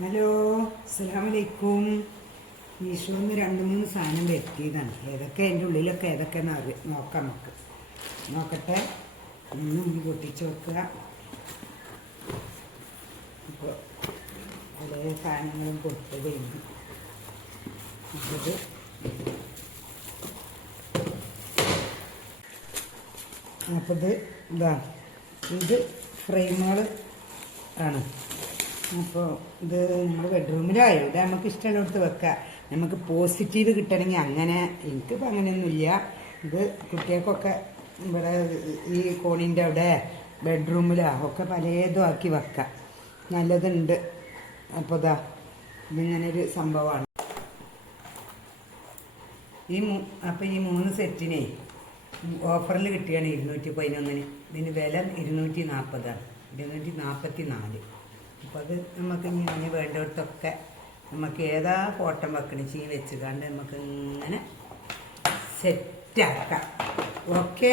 Hello, അസ്സലാമലൈക്കും. മീഷോന്ന് 2-3 സാധനം വരുത്തിയതാണ്. ഏതൊക്കെ അതിൻ്റെ ഉള്ളിലൊക്കെ ഏതൊക്കെയെന്ന് നോക്കാം. നോക്കട്ടെ. ഒന്ന് പൊട്ടിച്ച് വെക്കുക. ഇപ്പോൾ പല സാധനങ്ങളും കൊടുത്തതുണ്ട്. ഇത് അപ്പോൾ ഇത് ഫ്രെയിമുകൾ ആണ്. അപ്പോൾ ഇത് നമ്മൾ ബെഡ്റൂമിലായോ ഇത് നമുക്ക് ഇഷ്ടമുള്ളിടത്ത് വെക്കാം. നമുക്ക് പോസിറ്റീവ് കിട്ടണമെങ്കിൽ അങ്ങനെ. എനിക്കിപ്പോൾ അങ്ങനെയൊന്നുമില്ല. ഇത് കുട്ടികൾക്കൊക്കെ ഇവിടെ ഈ കോണിൻ്റെ അവിടെ ബെഡ്റൂമിലോ ഒക്കെ പലതും ആക്കി വെക്കാം. നല്ലതുണ്ട്. അപ്പോൾ ഇതിങ്ങനൊരു സംഭവമാണ്. അപ്പോൾ ഈ 3 സെറ്റിനെ ഓഫറിൽ കിട്ടുകയാണ് 211. ഇതിന് വില 240 ആണ്. 244. അപ്പോൾ അത് നമുക്ക് ഇങ്ങനെ വേണ്ടിടത്തൊക്കെ നമുക്ക് ഏതാ ഫോട്ടോ വെക്കണം വെച്ച് കണ്ട് നമുക്ക് ഇങ്ങനെ സെറ്റാക്കാം. ഓക്കെ.